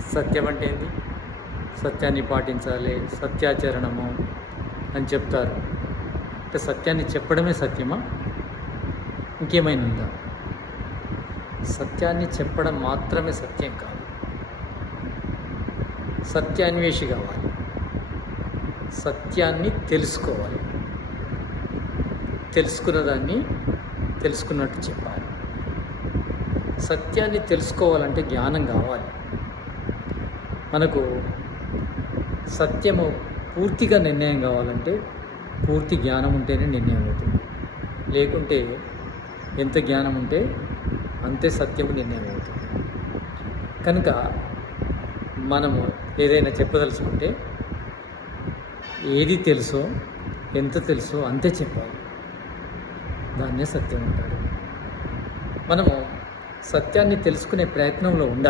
సత్యం అంటే ఏంటి? సత్యాన్ని పాటించాలి, సత్యాచరణము అని చెప్తారు. అంటే సత్యాన్ని చెప్పడమే సత్యమా? ఇంకేమైనా ఉందా? సత్యాన్ని చెప్పడం మాత్రమే సత్యం కాదు. సత్యాన్వేషి కావాలి, సత్యాన్ని తెలుసుకోవాలి, తెలుసుకున్న దాన్ని తెలుసుకున్నట్టు చెప్పాలి. సత్యాన్ని తెలుసుకోవాలంటే జ్ఞానం కావాలి. మనకు సత్యము పూర్తిగా నిర్ణయం కావాలంటే పూర్తి జ్ఞానం ఉంటేనే నిర్ణయం అవుతుంది. లేకుంటే ఎంత జ్ఞానం ఉంటే అంతే సత్యము నిర్ణయం అవుతుంది. కనుక మనము ఏదైనా చెప్పదలుచుకుంటే ఏది తెలుసో, ఎంత తెలుసో అంతే చెప్పాలి. దాన్నే సత్యం అంటారు. మనము సత్యాన్ని తెలుసుకునే ప్రయత్నంలో ఉండాలి.